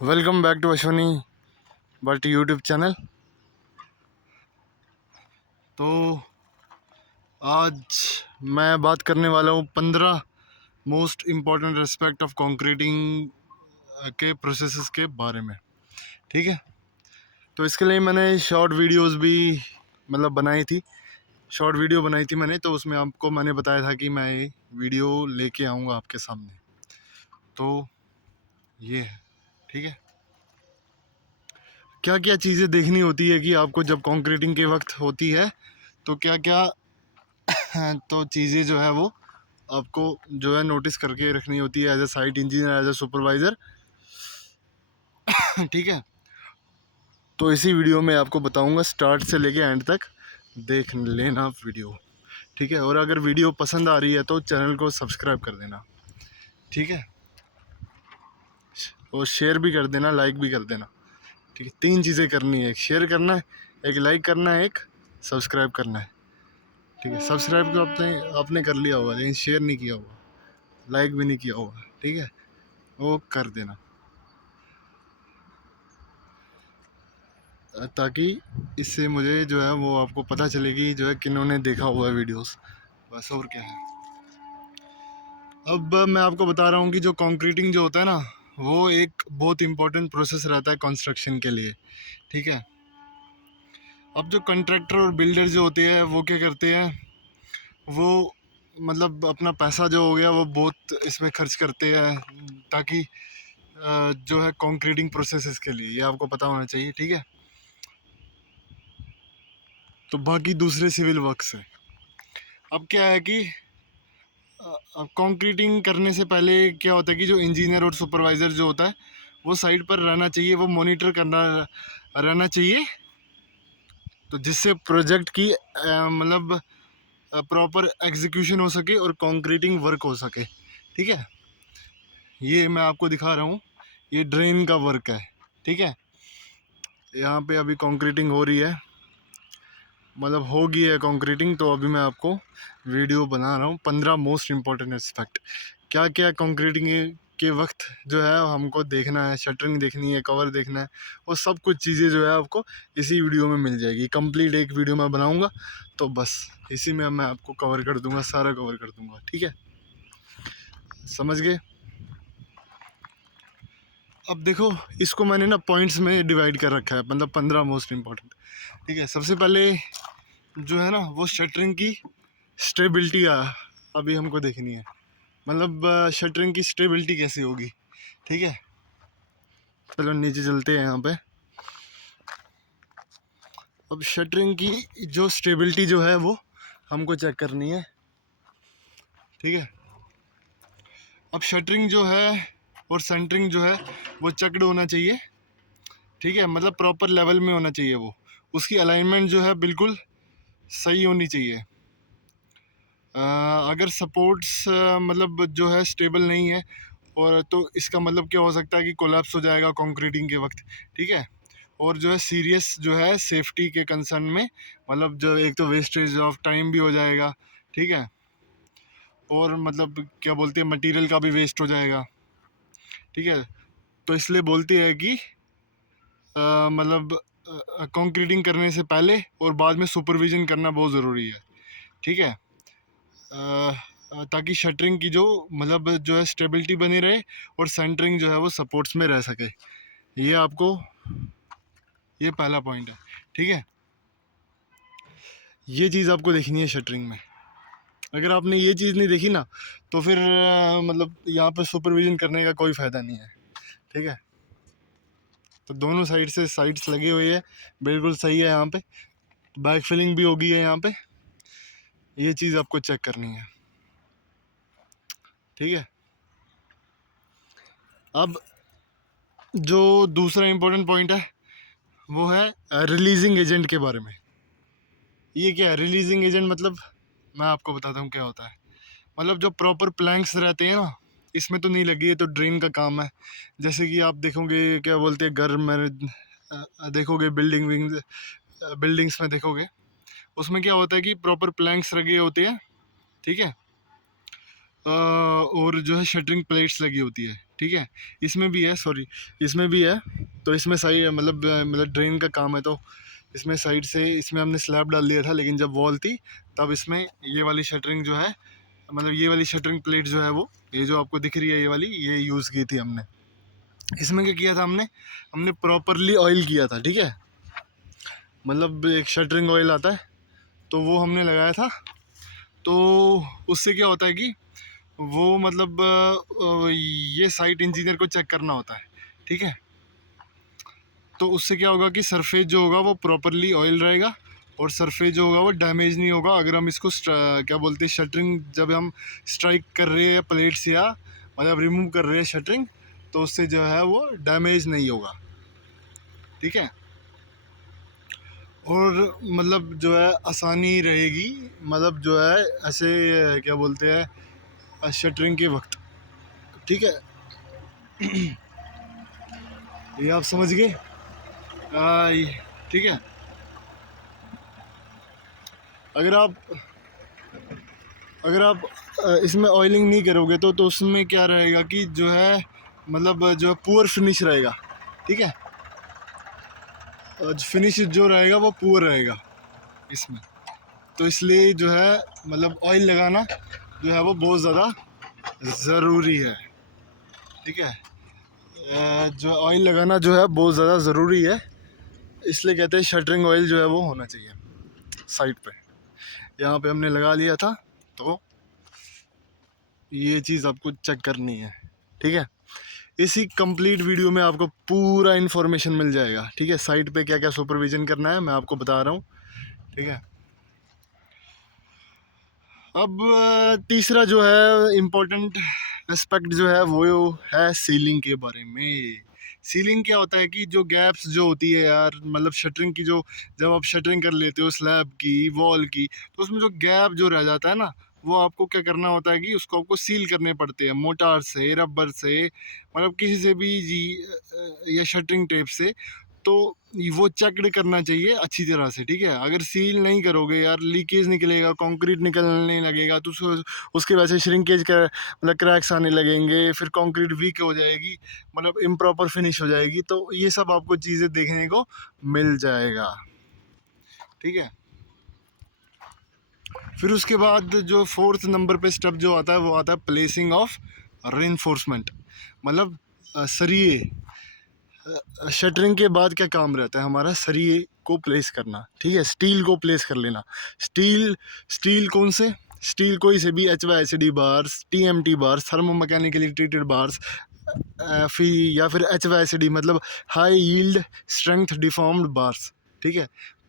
Welcome back to Ashwani Bhatt YouTube channel. तो आज मैं बात करने वाला हूँ 15 most important aspect of concreting के प्रोसेसेस के बारे में। ठीक है, तो इसके लिए मैंने शॉर्ट वीडियोस भी बनाई थी। शॉर्ट वीडियो बनाई थी मैंने, तो उसमें आपको मैंने बताया था कि मैं ये वीडियो लेके आऊँगा आपके सामने। तो ये है, ठीक है। क्या क्या चीज़ें देखनी होती है कि आपको जब कंक्रीटिंग के वक्त होती है, तो क्या क्या तो चीज़ें जो है वो आपको जो है नोटिस करके रखनी होती है as a site engineer, as a supervisor. ठीक है, तो इसी वीडियो में आपको बताऊंगा, स्टार्ट से लेके एंड तक देख लेना वीडियो। ठीक है, और अगर वीडियो पसंद आ रही है तो चैनल को सब्सक्राइब कर देना। ठीक है, और शेयर भी कर देना, लाइक भी कर देना। ठीक है, 3 चीज़ें करनी है, एक शेयर करना है, एक लाइक करना है, एक सब्सक्राइब करना है। ठीक है, सब्सक्राइब तो आपने आपने कर लिया होगा, लेकिन शेयर नहीं किया होगा, लाइक भी नहीं किया होगा। ठीक है, वो कर देना ताकि इससे मुझे जो है वो आपको पता चलेगी जो है किन्होंने देखा हुआ है वीडियोस, बस और क्या है। अब मैं आपको बता रहा हूँ कि जो कंक्रीटिंग जो होता है ना, वो एक बहुत इंपॉर्टेंट प्रोसेस रहता है कंस्ट्रक्शन के लिए। ठीक है, अब जो कॉन्ट्रैक्टर और बिल्डर जो होते हैं वो क्या करते हैं, वो अपना पैसा जो हो गया वो बहुत इसमें खर्च करते हैं, ताकि जो है कंक्रीटिंग प्रोसेसेस के लिए, ये आपको पता होना चाहिए। ठीक है, तो बाकी दूसरे सिविल वर्क से अब क्या है कि अब कंक्रीटिंग करने से पहले क्या होता है कि जो इंजीनियर और सुपरवाइज़र जो होता है वो साइट पर रहना चाहिए, वो मॉनिटर करना रहना चाहिए, तो जिससे प्रोजेक्ट की प्रॉपर एग्जीक्यूशन हो सके और कंक्रीटिंग वर्क हो सके। ठीक है, ये मैं आपको दिखा रहा हूँ, ये ड्रेन का वर्क है। ठीक है, यहाँ पे अभी कंक्रीटिंग हो रही है, हो गई है कंक्रीटिंग। तो अभी मैं आपको वीडियो बना रहा हूँ 15 मोस्ट इम्पॉर्टेंट एस्पेक्ट, क्या क्या कंक्रीटिंग के वक्त जो है हमको देखना है, शटरिंग देखनी है, कवर देखना है, और सब कुछ चीज़ें जो है आपको इसी वीडियो में मिल जाएगी। कंप्लीट एक वीडियो मैं बनाऊंगा, तो बस इसी में मैं आपको कवर कर दूंगा, सारा कवर कर दूंगा। ठीक है, समझ गए। अब देखो, इसको मैंने ना पॉइंट्स में डिवाइड कर रखा है, 15 मोस्ट इम्पॉर्टेंट। ठीक है, सबसे पहले जो है ना वो शटरिंग की स्टेबिलिटी अभी हमको देखनी है, शटरिंग की स्टेबिलिटी कैसी होगी। ठीक है, चलो नीचे चलते हैं यहाँ पे। अब शटरिंग की जो स्टेबिलिटी जो है वो हमको चेक करनी है। ठीक है, अब शटरिंग जो है और सेंटरिंग जो है वो चेक्ड होना चाहिए। ठीक है, प्रॉपर लेवल में होना चाहिए, वो उसकी अलाइनमेंट जो है बिल्कुल सही होनी चाहिए। अगर सपोर्ट्स जो है स्टेबल नहीं है, और तो इसका क्या हो सकता है कि कोलैप्स हो जाएगा कंक्रीटिंग के वक्त। ठीक है, और जो है सीरियस जो है सेफ्टी के कंसर्न में, जो एक तो वेस्टेज ऑफ टाइम भी हो जाएगा। ठीक है, और क्या बोलते हैं, मटेरियल का भी वेस्ट हो जाएगा। ठीक है, तो इसलिए बोलते हैं कि कंक्रीटिंग करने से पहले और बाद में सुपरविजन करना बहुत ज़रूरी है। ठीक है, ताकि शटरिंग की जो जो है स्टेबिलिटी बनी रहे, और सेंटरिंग जो है वो सपोर्ट्स में रह सके। ये आपको, ये पहला पॉइंट है। ठीक है, ये चीज़ आपको देखनी है शटरिंग में। अगर आपने ये चीज़ नहीं देखी ना, तो फिर यहाँ पे सुपरविजन करने का कोई फ़ायदा नहीं है। ठीक है, तो दोनों साइड से साइड्स लगी हुई है, बिल्कुल सही है। यहाँ पे बैक फिलिंग भी होगी है यहाँ पे, ये चीज़ आपको चेक करनी है। ठीक है, अब जो दूसरा इम्पोर्टेंट पॉइंट है वो है रिलीजिंग एजेंट के बारे में। ये क्या है रिलीजिंग एजेंट, मैं आपको बताता हूँ क्या होता है। जो प्रॉपर प्लैंक्स रहते हैं ना, इसमें तो नहीं लगी, ये तो ड्रेन का काम है। जैसे कि आप देखोगे, क्या बोलते हैं, घर में देखोगे, बिल्डिंग्स में देखोगे, उसमें क्या होता है कि प्रॉपर प्लैंक्स लगे होते हैं। ठीक है, और जो है शटरिंग प्लेट्स लगी होती है, ठीक है। इसमें भी है, सॉरी, इसमें भी है। तो इसमें सही मतलब ड्रेन का काम है, तो इसमें साइड से इसमें हमने स्लैब डाल दिया था, लेकिन जब वॉल थी तब इसमें ये वाली शटरिंग जो है, मतलब ये वाली शटरिंग प्लेट जो है वो, ये जो आपको दिख रही है ये वाली, ये यूज़ की थी हमने। इसमें क्या किया था हमने हमने प्रॉपरली ऑयल किया था, ठीक है। मतलब एक शटरिंग ऑयल आता है, तो वो हमने लगाया था। तो उससे क्या होता है कि वो मतलब ये साइट इंजीनियर को चेक करना होता है, ठीक है। तो उससे क्या होगा कि सरफेस जो होगा वो प्रॉपरली ऑयल रहेगा, और सरफेस जो होगा वो डैमेज नहीं होगा। अगर हम इसको क्या बोलते हैं, शटरिंग जब हम स्ट्राइक कर रहे हैं प्लेट्स या मतलब रिमूव कर रहे हैं शटरिंग, तो उससे जो है वो डैमेज नहीं होगा, ठीक है। और मतलब जो है आसानी रहेगी, मतलब जो है ऐसे क्या बोलते हैं शटरिंग के वक्त, ठीक है। ये आप समझ गए, ठीक है। अगर आप इसमें ऑयलिंग नहीं करोगे तो उसमें क्या रहेगा कि जो है मतलब जो पुअर फिनिश रहेगा, ठीक है। फिनिश जो रहेगा वो पुअर रहेगा इसमें। तो इसलिए जो है मतलब ऑयल लगाना जो है वो बहुत ज़्यादा ज़रूरी है, ठीक है। जो ऑयल लगाना जो है बहुत ज़्यादा ज़रूरी है, इसलिए कहते हैं शटरिंग ऑयल जो है वो होना चाहिए साइड पे। यहाँ पे हमने लगा लिया था, तो ये चीज़ आपको चेक करनी है, ठीक है। इसी कंप्लीट वीडियो में आपको पूरा इन्फॉर्मेशन मिल जाएगा, ठीक है। साइट पे क्या क्या सुपरविजन करना है मैं आपको बता रहा हूँ, ठीक है। अब तीसरा जो है इम्पोर्टेंट एस्पेक्ट जो है वो है सीलिंग के बारे में। सीलिंग क्या होता है कि जो गैप्स जो होती है यार, मतलब शटरिंग की जो, जब आप शटरिंग कर लेते हो स्लैब की, वॉल की, तो उसमें जो गैप जो रह जाता है ना, वो आपको क्या करना होता है कि उसको आपको सील करने पड़ते हैं मोटार से, रबर से, मतलब किसी से भी जी, या शटरिंग टेप से। तो वो चेकड करना चाहिए अच्छी तरह से, ठीक है। अगर सील नहीं करोगे यार, लीकेज निकलेगा, कंक्रीट निकलने लगेगा, तो उसके वजह से श्रिंकेज का मतलब क्रैक्स आने लगेंगे, फिर कंक्रीट वीक हो जाएगी, मतलब इम्प्रॉपर फिनिश हो जाएगी। तो ये सब आपको चीज़ें देखने को मिल जाएगा, ठीक है। फिर उसके बाद जो फोर्थ नंबर पे स्टेप जो आता है वो आता है प्लेसिंग ऑफ रेनफोर्समेंट, मतलब सरिये। शटरिंग के बाद क्या काम रहता है हमारा, सरिये को प्लेस करना, ठीक है। स्टील को प्लेस कर लेना। स्टील कौन से, स्टील कोई से भी, HYACD bars, TMT bars, thermo mechanically treated bars, या फिर HYACD मतलब high yield strength deformed bars, ठीक है।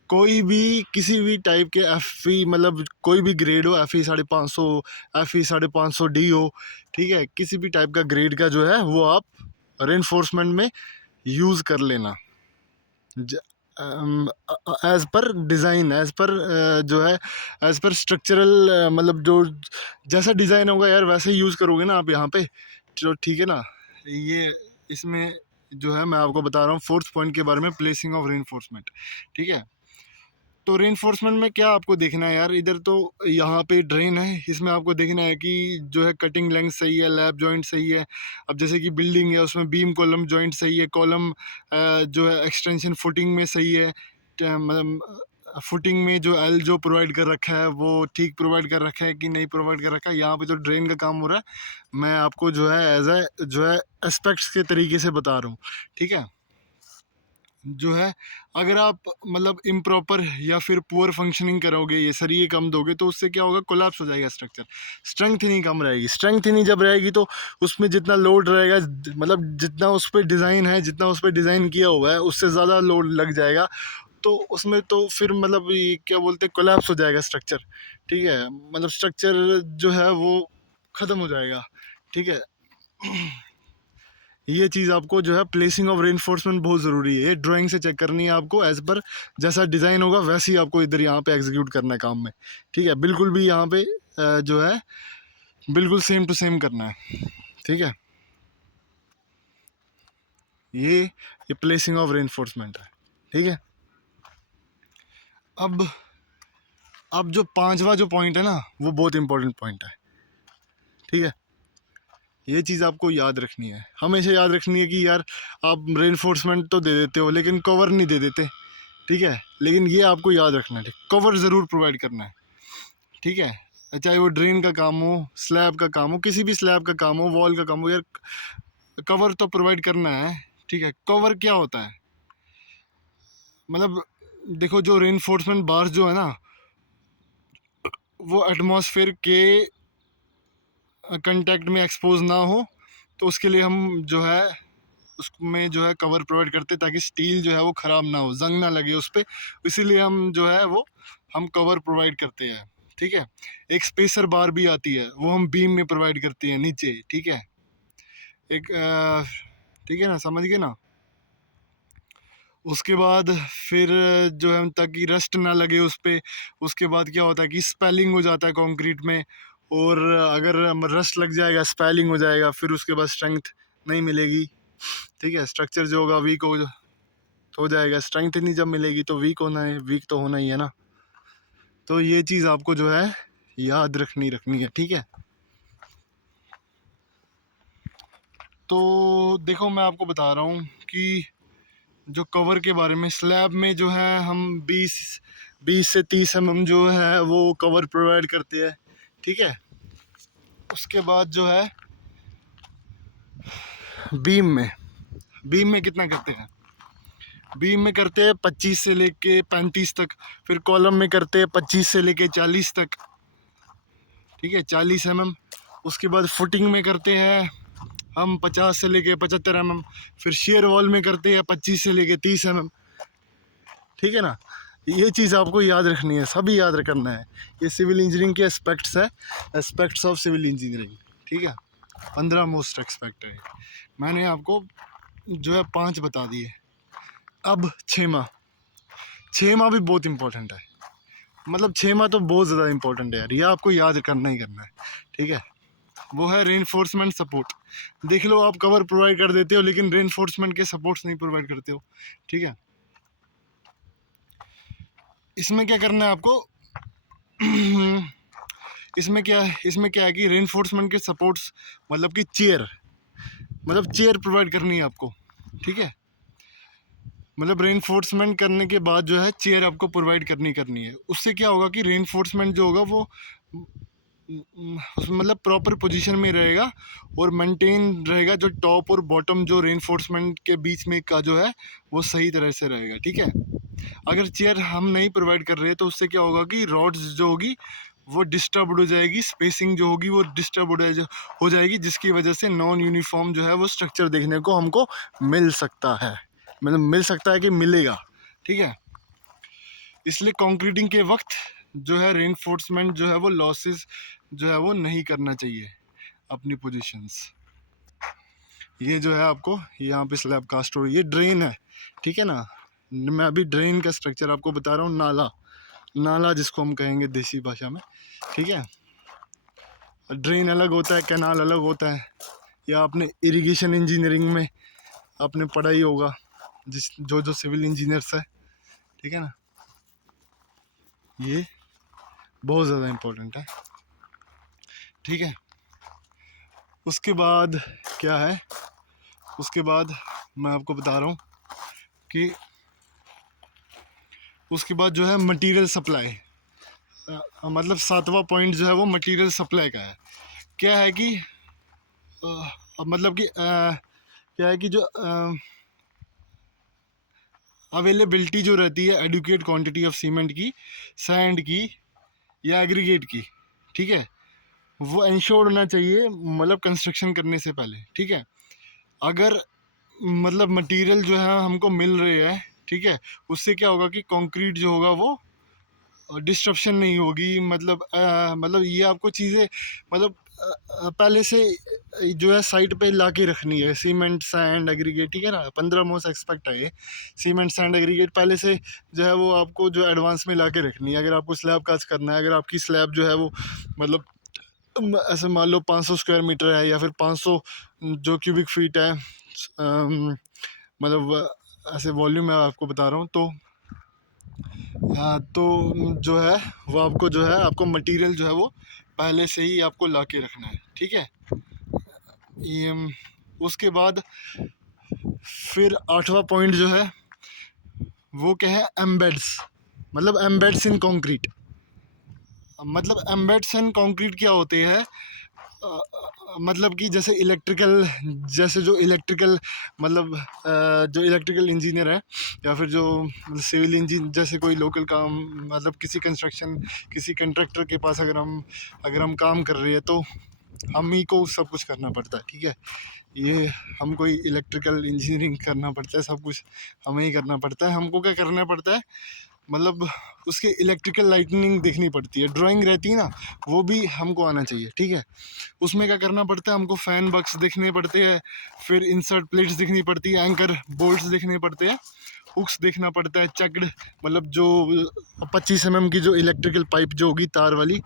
कोई भी किसी भी टाइप के FE, मतलब कोई भी ग्रेड हो, FE 550, FE 550D हो, ठीक है। किसी भी टाइप का ग्रेड का जो है वो आप रेनफोर्समेंट में यूज़ कर लेना, as per design, as per जो है एज पर स्ट्रक्चरल, मतलब जो जैसा डिज़ाइन होगा यार वैसे ही यूज़ करोगे ना आप यहाँ पे, चलो ठीक है ना। ये इसमें जो है मैं आपको बता रहा हूँ फोर्थ पॉइंट के बारे में, प्लेसिंग ऑफ रेनफोर्समेंट, ठीक है। तो रेनफोर्समेंट में क्या आपको देखना है यार, इधर तो यहाँ पे ड्रेन है, इसमें आपको देखना है कि जो है कटिंग लेंथ सही है, लैब जॉइंट सही है। अब जैसे कि बिल्डिंग है उसमें बीम कॉलम जॉइंट सही है, कॉलम जो है एक्सटेंशन फुटिंग में सही है, मतलब फुटिंग में जो एल जो प्रोवाइड कर रखा है वो ठीक प्रोवाइड कर रखा है कि नहीं प्रोवाइड कर रखा है। यहाँ पे तो ड्रेन का काम हो रहा है, मैं आपको जो है एज ए जो है एस्पेक्ट्स के तरीके से बता रहा हूँ, ठीक है। जो है अगर आप मतलब इम्प्रॉपर या फिर पुअर फंक्शनिंग करोगे, ये सरिये कम दोगे, तो उससे क्या होगा, कोलैप्स हो जाएगा स्ट्रक्चर, स्ट्रेंथ ही नहीं कम रहेगी। स्ट्रेंथ ही नहीं जब रहेगी तो उसमें जितना लोड रहेगा, मतलब जितना उस पर डिज़ाइन है, जितना उस पर डिज़ाइन किया हुआ है, उससे ज़्यादा लोड लग जाएगा। तो उसमें तो फिर मतलब ये क्या बोलते हैं, कोलैप्स हो जाएगा स्ट्रक्चर, ठीक है। मतलब स्ट्रक्चर जो है वो ख़त्म हो जाएगा, ठीक है। ये चीज़ आपको जो है प्लेसिंग ऑफ रेनफोर्समेंट बहुत ज़रूरी है, ये ड्राइंग से चेक करनी है आपको, एज पर जैसा डिज़ाइन होगा वैसे ही आपको इधर यहाँ पे एग्जीक्यूट करना है काम में, ठीक है। बिल्कुल भी यहाँ पे जो है बिल्कुल सेम टू सेम करना है, ठीक है। ये प्लेसिंग ऑफ रेनफोर्समेंट है, ठीक है। अब जो पांचवा जो पॉइंट है ना, वो बहुत इंपॉर्टेंट पॉइंट है, ठीक है, ये चीज़ आपको याद रखनी है, हमेशा याद रखनी है कि यार आप रेनफोर्समेंट तो दे देते हो लेकिन कवर नहीं दे देते, ठीक है। लेकिन ये आपको याद रखना है, कवर ज़रूर प्रोवाइड करना है, ठीक है। चाहे वो ड्रेन का काम हो, स्लैब का काम हो, किसी भी स्लैब का काम हो, वॉल का काम हो, यार कवर तो प्रोवाइड करना है, ठीक है। कवर क्या होता है, मतलब देखो जो रेनफोर्समेंट बार्स जो है ना, वो एटमॉस्फेयर के कांटेक्ट में एक्सपोज ना हो, तो उसके लिए हम जो है उसमें जो है कवर प्रोवाइड करते हैं, ताकि स्टील जो है वो ख़राब ना हो, जंग ना लगे उस पर, इसीलिए हम जो है वो हम कवर प्रोवाइड करते हैं, ठीक है। एक स्पेसर बार भी आती है, वो हम बीम में प्रोवाइड करते हैं नीचे, ठीक है। एक ठीक है ना, समझ गए ना। उसके बाद फिर जो है ताकि रस्ट ना लगे उस पर, उसके बाद क्या होता है कि स्पेलिंग हो जाता है कंक्रीट में, और अगर रस्ट लग जाएगा, स्पेलिंग हो जाएगा, फिर उसके बाद स्ट्रेंथ नहीं मिलेगी, ठीक है। स्ट्रक्चर जो होगा वीक हो जाएगा, स्ट्रेंथ ही नहीं जब मिलेगी तो वीक तो होना ही है ना। तो ये चीज़ आपको जो है याद रखनी है, ठीक है। तो देखो मैं आपको बता रहा हूँ कि जो कवर के बारे में, स्लैब में जो है हम 20 से 30 mm जो है वो कवर प्रोवाइड करते हैं, ठीक है। उसके बाद जो है बीम में कितना करते हैं, बीम में करते हैं 25 से लेके 35 तक, फिर कॉलम में करते हैं 25 से लेके 40 तक, ठीक है, 40 mm। उसके बाद फुटिंग में करते हैं हम 50 से लेके 75 mm, फिर शेयर वॉल में करते हैं 25 से लेके 30 mm, ठीक है ना। ये चीज़ आपको याद रखनी है, सभी याद करना है। ये सिविल इंजीनियरिंग के एस्पेक्ट्स है, एस्पेक्ट्स ऑफ सिविल इंजीनियरिंग, ठीक है। 15 मोस्ट एस्पेक्ट है, मैंने आपको जो है 5 बता दिए। अब छेमा भी बहुत इंपॉर्टेंट है, मतलब छेमा तो बहुत ज़्यादा इंपॉर्टेंट है यार, ये आपको याद करना ही करना है, ठीक है। वो है रेनफोर्समेंट सपोर्ट। देख लो आप कवर प्रोवाइड कर देते हो लेकिन रेनफोर्समेंट के सपोर्ट्स नहीं प्रोवाइड करते हो, ठीक है। इसमें क्या करना है आपको इसमें क्या है कि रेनफोर्समेंट के सपोर्ट्स, मतलब कि चेयर प्रोवाइड करनी है आपको, ठीक है। मतलब रेनफोर्समेंट करने के बाद जो है चेयर आपको प्रोवाइड करनी है। उससे क्या होगा कि रेनफोर्समेंट जो होगा वो मतलब प्रॉपर पोजीशन में रहेगा और मेंटेन रहेगा, जो टॉप और बॉटम जो रेनफोर्समेंट के बीच में का जो है वो सही तरह से रहेगा, ठीक है। अगर चेयर हम नहीं प्रोवाइड कर रहे तो उससे क्या होगा कि रॉड्स जो होगी वो डिस्टर्ब हो जाएगी, स्पेसिंग जो होगी वो डिस्टर्ब हो जाएगी, जिसकी वजह से नॉन यूनिफॉर्म जो है वो स्ट्रक्चर देखने को हमको मिल सकता है, मतलब मिल सकता है कि मिलेगा, ठीक है। इसलिए कंक्रीटिंग के वक्त जो है रेनफोर्समेंट जो है वो लॉसेस जो है वो नहीं करना चाहिए अपनी पोजीशंस। ये जो है आपको यहाँ पे स्लैब कास्ट हो रही है, ड्रेन है, ठीक है ना। मैं अभी ड्रेन का स्ट्रक्चर आपको बता रहा हूँ, नाला जिसको हम कहेंगे देसी भाषा में, ठीक है। ड्रेन अलग होता है, कैनाल अलग होता है, या आपने इरिगेशन इंजीनियरिंग में आपने पढ़ा ही होगा, जो सिविल इंजीनियर्स है, ठीक है ना। ये बहुत ज़्यादा इम्पोर्टेंट है, ठीक है। उसके बाद क्या है, उसके बाद मैं आपको बता रहा हूँ कि उसके बाद जो है मटेरियल सप्लाई, मतलब 7वां पॉइंट जो है वो मटेरियल सप्लाई का है। क्या है कि मतलब कि क्या है कि जो अवेलेबिलिटी जो रहती है एडुकेट क्वांटिटी ऑफ सीमेंट की, सैंड की या एग्रीगेट की, ठीक है, वो इंश्योर होना चाहिए मतलब कंस्ट्रक्शन करने से पहले, ठीक है। अगर मतलब मटेरियल जो है हमको मिल रहे हैं, ठीक है, उससे क्या होगा कि कंक्रीट जो होगा वो डिस्ट्रप्शन नहीं होगी, मतलब ये आपको चीज़ें मतलब पहले से जो है साइट पे ला के रखनी है, सीमेंट सैंड एग्रीगेट, ठीक है ना। 15 मोस्ट एक्सपेक्ट है ये, सीमेंट सैंड एग्रीगेट पहले से जो है वो आपको जो एडवांस में ला के रखनी है। अगर आपको स्लैब काज करना है, अगर आपकी स्लैब जो है वो मतलब ऐसे मान लो 500 स्क्वायर मीटर है या फिर 500 जो क्यूबिक फीट है, मतलब ऐसे वॉल्यूम मैं आपको बता रहा हूँ, तो हाँ, तो जो है वो आपको जो है आपको मटेरियल जो है वो पहले से ही आपको ला के रखना है, ठीक है। ये उसके बाद फिर 8वां पॉइंट जो है वो क्या है, एम्बेड्स, मतलब एम्बेड्स इन कंक्रीट। मतलब एम्बेड्स इन कंक्रीट क्या होते हैं, मतलब कि जैसे इलेक्ट्रिकल, जैसे जो इलेक्ट्रिकल मतलब जो इलेक्ट्रिकल इंजीनियर है या फिर जो सिविल इंजीनियर, जैसे कोई लोकल काम, मतलब किसी कंस्ट्रक्शन, किसी कंट्रैक्टर के पास अगर हम काम कर रहे हैं तो हम ही को सब कुछ करना पड़ता है, ठीक है। ये हम कोई इलेक्ट्रिकल इंजीनियरिंग करना पड़ता है, सब कुछ हमें ही करना पड़ता है। हमको क्या करना पड़ता है, मतलब उसके इलेक्ट्रिकल लाइटनिंग देखनी पड़ती है, ड्राइंग रहती है ना, वो भी हमको आना चाहिए, ठीक है। उसमें क्या करना पड़ता है, हमको फैन बक्स देखने पड़ते हैं, फिर इंसर्ट प्लेट्स देखनी पड़ती है, एंकर बोल्ट्स देखने पड़ते हैं, हुक्स देखना पड़ता है, चक्ड, मतलब जो 25 mm की जो इलेक्ट्रिकल पाइप जो होगी तार वाली,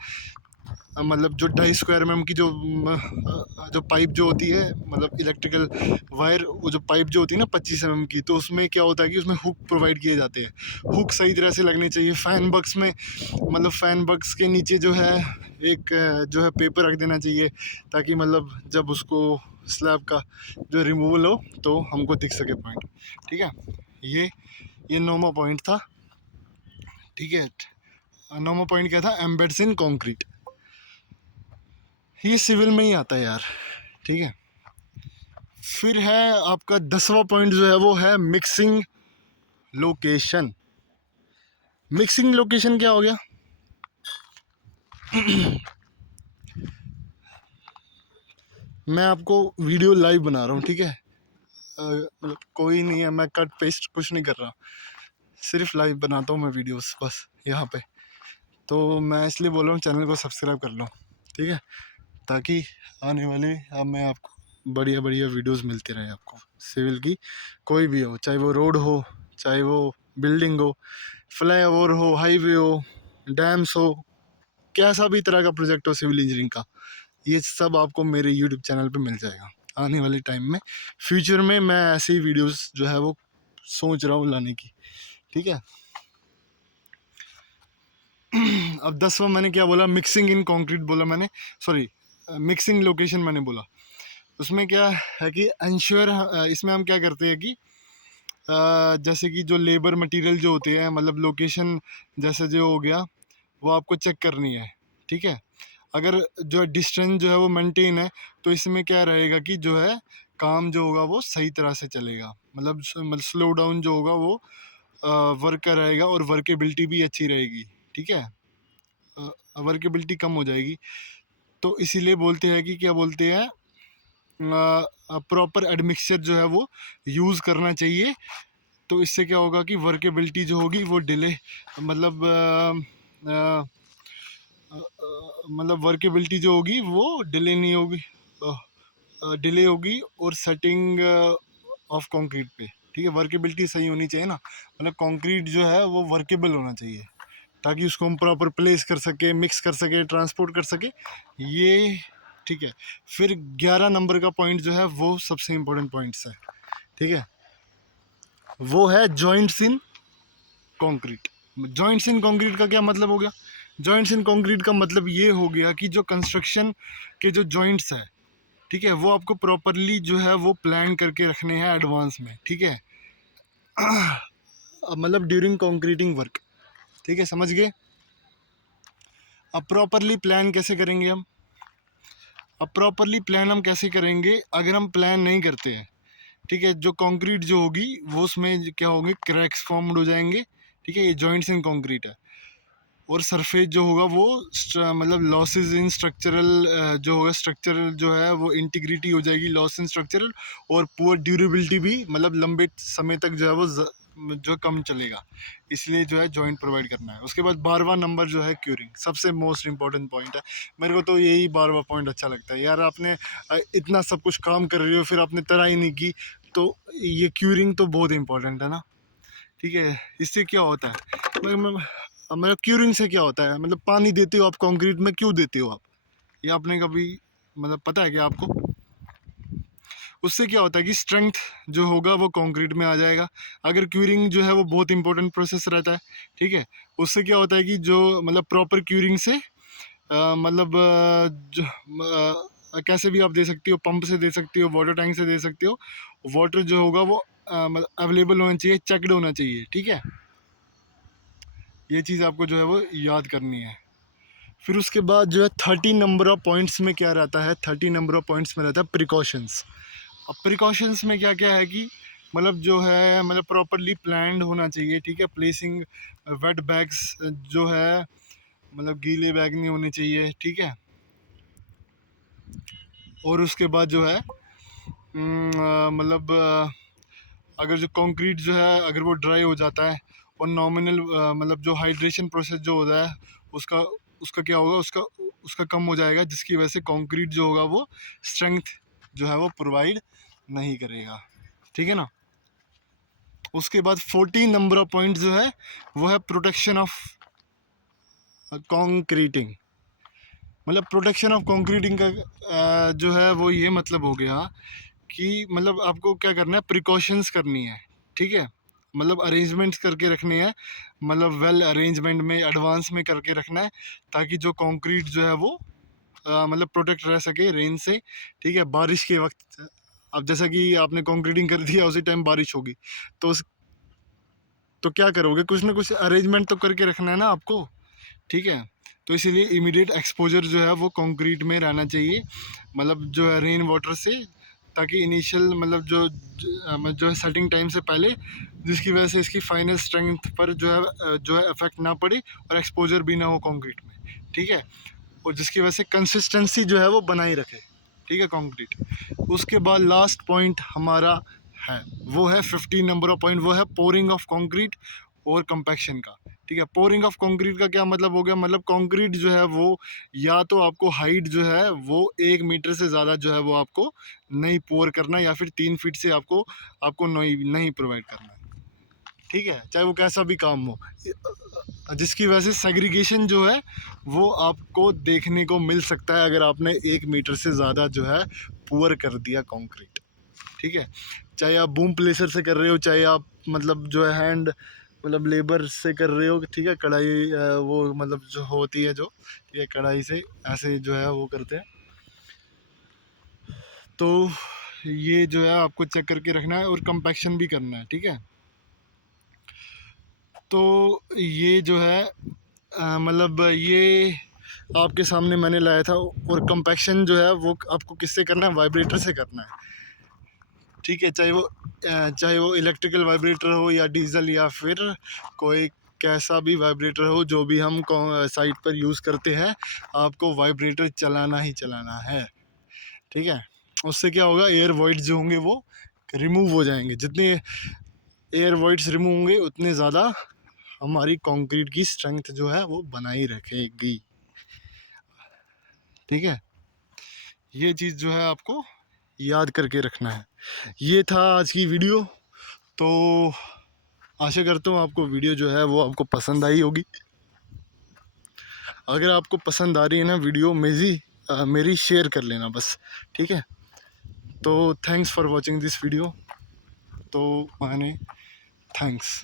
मतलब जो 2.5 स्क्वायर mm की जो पाइप जो होती है, मतलब इलेक्ट्रिकल वायर, वो जो पाइप जो होती है ना 25 mm की, तो उसमें क्या होता है कि उसमें हुक प्रोवाइड किए जाते हैं। हुक सही तरह से लगने चाहिए। फ़ैन बक्स में, मतलब फ़ैन बक्स के नीचे जो है एक जो है पेपर रख देना चाहिए, ताकि मतलब जब उसको स्लैब का जो रिमूवल हो तो हमको दिख सके पॉइंट, ठीक है। ये 9वां पॉइंट था, ठीक है। 9वां पॉइंट क्या था, एम्बेड्स इन कंक्रीट। ये सिविल में ही आता है यार, ठीक है। फिर है आपका 10वां पॉइंट जो है वो है मिक्सिंग लोकेशन। मिक्सिंग लोकेशन क्या हो गया, मैं आपको वीडियो लाइव बना रहा हूँ, ठीक है। मतलब कोई नहीं है, मैं कट पेस्ट कुछ नहीं कर रहा, सिर्फ लाइव बनाता हूँ मैं वीडियोस बस यहाँ पे। तो मैं इसलिए बोल रहा हूँ चैनल को सब्सक्राइब कर लो, ठीक है, ताकि आने वाले अब मैं आपको बढ़िया बढ़िया वीडियोस मिलती रहे आपको, सिविल की कोई भी हो, चाहे वो रोड हो, चाहे वो बिल्डिंग हो, फ्लाईओवर हो, हाईवे हो, डैम्स हो, कैसा भी तरह का प्रोजेक्ट हो सिविल इंजीनियरिंग का, ये सब आपको मेरे यूट्यूब चैनल पे मिल जाएगा आने वाले टाइम में। फ्यूचर में मैं ऐसे ही वीडियोस जो है वो सोच रहा हूँ लाने की, ठीक है। अब 10वां मैंने क्या बोला, मिक्सिंग इन कंक्रीट बोला मैंने, सॉरी, मिक्सिंग लोकेशन मैंने बोला। उसमें क्या है कि इंश्योर, इसमें हम क्या करते हैं कि जैसे कि जो लेबर मटेरियल जो होते हैं, मतलब लोकेशन जैसे जो हो गया वो आपको चेक करनी है, ठीक है। अगर जो डिस्टेंस जो है वो मेंटेन है तो इसमें क्या रहेगा कि जो है काम जो होगा वो सही तरह से चलेगा, मतलब स्लो डाउन जो होगा वो वर्क का रहेगा और वर्केबिलिटी भी अच्छी रहेगी, ठीक है। वर्केबिलिटी कम हो जाएगी, तो इसीलिए बोलते हैं कि क्या बोलते हैं, प्रॉपर एडमिक्सचर जो है वो यूज़ करना चाहिए। तो इससे क्या होगा कि वर्केबिलिटी जो होगी वो डिले, मतलब मतलब वर्केबिलिटी जो होगी वो डिले नहीं होगी, डिले होगी और सेटिंग ऑफ कंक्रीट पे, ठीक है। वर्केबिलिटी सही होनी चाहिए ना, मतलब कंक्रीट जो है वो वर्केबल होना चाहिए, ताकि उसको हम प्रॉपर प्लेस कर सके, मिक्स कर सके, ट्रांसपोर्ट कर सके, ये ठीक है। फिर 11 नंबर का पॉइंट जो है वो सबसे इम्पोर्टेंट पॉइंट्स है, ठीक है। वो है joints in concrete. Joints in concrete का क्या मतलब हो गया, जॉइंट्स इन कंक्रीट का मतलब ये हो गया कि जो कंस्ट्रक्शन के जो जॉइंट्स है, ठीक है, वो आपको प्रॉपरली जो है वो प्लान करके रखने हैं एडवांस में, ठीक है। मतलब ड्यूरिंग कंक्रीटिंग वर्क, ठीक है, समझ गए। अब प्रॉपरली प्लान कैसे करेंगे हम, अब प्रॉपरली प्लान हम कैसे करेंगे, अगर हम प्लान नहीं करते हैं, ठीक है, जो कंक्रीट जो होगी वो उसमें क्या होंगे, क्रैक्स फॉर्म्ड हो जाएंगे, ठीक है। ये जॉइंट्स इन कंक्रीट है। और सरफेस जो होगा वो मतलब लॉसेस इन स्ट्रक्चरल जो होगा, स्ट्रक्चरल जो है वो इंटीग्रिटी हो जाएगी, लॉस इन स्ट्रक्चरल, और पुअर ड्यूरेबिलिटी भी, मतलब लंबे समय तक जो है वो जो कम चलेगा, इसलिए जो है जॉइंट प्रोवाइड करना है। उसके बाद 12वां नंबर जो है क्यूरिंग, सबसे मोस्ट इंपॉर्टेंट पॉइंट है। मेरे को तो यही 12वां पॉइंट अच्छा लगता है यार। आपने इतना सब कुछ काम कर रहे हो फिर आपने तराई नहीं की, तो ये क्यूरिंग तो बहुत इंपॉर्टेंट है ना, ठीक है। इससे क्या होता है, मतलब क्यूरिंग से क्या होता है, मतलब पानी देते हो आप कंक्रीट में, क्यों देते हो आप, ये आपने कभी मतलब पता है क्या आपको। उससे क्या होता है कि स्ट्रेंथ जो होगा वो कंक्रीट में आ जाएगा। अगर क्यूरिंग जो है वो बहुत इंपॉर्टेंट प्रोसेस रहता है, ठीक है। उससे क्या होता है कि जो मतलब प्रॉपर क्यूरिंग से मतलब कैसे भी आप दे सकती हो, पंप से दे सकती हो, वाटर टैंक से दे सकती हो। वाटर जो होगा वो मतलब अवेलेबल होना चाहिए, चेक्ड होना चाहिए, ठीक है। ये चीज़ आपको जो है वो याद करनी है। फिर उसके बाद जो है 30 नंबर ऑफ पॉइंट्स में क्या रहता है, 30 नंबर ऑफ पॉइंट्स में रहता है प्रिकॉशंस। अब प्रिकॉशंस में क्या क्या है कि मतलब जो है मतलब प्रॉपरली प्लान्ड होना चाहिए, ठीक है। प्लेसिंग वेट बैग्स जो है मतलब गीले बैग नहीं होने चाहिए, ठीक है। और उसके बाद जो है मतलब अगर जो कंक्रीट जो है अगर वो ड्राई हो जाता है और नॉमिनल मतलब जो हाइड्रेशन प्रोसेस जो होता है उसका उसका क्या होगा, उसका उसका कम हो जाएगा, जिसकी वजह से कंक्रीट जो होगा वो स्ट्रेंथ जो है वो प्रोवाइड नहीं करेगा, ठीक है ना। उसके बाद 14 नंबर ऑफ पॉइंट जो है वो है प्रोटेक्शन ऑफ कंक्रीटिंग। मतलब प्रोटेक्शन ऑफ कंक्रीटिंग का जो है वो ये मतलब हो गया कि मतलब आपको क्या करना है, प्रिकॉशंस करनी है, ठीक है। मतलब अरेंजमेंट्स करके रखने हैं, मतलब वेल अरेंजमेंट में एडवांस में करके रखना है, ताकि जो कंक्रीट जो है वो मतलब प्रोटेक्ट रह सके रेन से, ठीक है। बारिश के वक्त अब जैसा कि आपने कंक्रीटिंग कर दिया उसी टाइम बारिश होगी तो तो क्या करोगे, कुछ ना कुछ अरेंजमेंट तो करके रखना है ना आपको, ठीक है। तो इसीलिए इमीडिएट एक्सपोजर जो है वो कंक्रीट में रहना चाहिए, मतलब जो है रेन वाटर से, ताकि इनिशियल मतलब जो है सेटिंग टाइम से पहले, जिसकी वजह से इसकी फाइनल स्ट्रेंथ पर जो है इफेक्ट ना पड़े और एक्सपोजर भी ना हो कंक्रीट में, ठीक है। और जिसकी वजह से कंसिस्टेंसी जो है वो बनाई रखे, ठीक है, कंक्रीट। उसके बाद लास्ट पॉइंट हमारा है वो है 15 नंबर ऑफ पॉइंट, वो है पोरिंग ऑफ कंक्रीट और कंपैक्शन का, ठीक है। पोरिंग ऑफ कंक्रीट का क्या मतलब हो गया, मतलब कंक्रीट जो है वो या तो आपको हाइट जो है वो 1 मीटर से ज़्यादा जो है वो आपको नहीं पोर करना, या फिर 3 फीट से आपको आपको नहीं नहीं प्रोवाइड करना, ठीक है, चाहे वो कैसा भी काम हो, जिसकी वजह से सेग्रीगेशन जो है वो आपको देखने को मिल सकता है अगर आपने 1 मीटर से ज़्यादा जो है पुअर कर दिया कंक्रीट, ठीक है। चाहे आप बूम प्लेसर से कर रहे हो, चाहे आप मतलब जो है हैंड मतलब लेबर से कर रहे हो, ठीक है। कढ़ाई वो मतलब जो होती है जो, ठीक है, कढ़ाई से ऐसे जो है वो करते हैं। तो ये जो है आपको चेक करके रखना है और कंपैक्शन भी करना है, ठीक है। तो ये जो है मतलब ये आपके सामने मैंने लाया था। और कंपैक्शन जो है वो आपको किससे करना है, वाइब्रेटर से करना है, ठीक है। चाहे वो इलेक्ट्रिकल वाइब्रेटर हो या डीजल या फिर कोई कैसा भी वाइब्रेटर हो, जो भी हम साइट पर यूज़ करते हैं, आपको वाइब्रेटर चलाना ही चलाना है, ठीक है। उससे क्या होगा, एयर वॉइड्स जो होंगे वो रिमूव हो जाएंगे। जितने एयर वॉइड्स रिमूव होंगे उतने ज़्यादा हमारी कंक्रीट की स्ट्रेंथ जो है वो बनाई रखेगी, ठीक है। ये चीज़ जो है आपको याद करके रखना है। ये था आज की वीडियो। तो आशा करता हूँ आपको वीडियो जो है वो आपको पसंद आई होगी। अगर आपको पसंद आ रही है ना वीडियो मेरी शेयर कर लेना बस, ठीक है। तो thanks for watching this video. तो माने थैंक्स।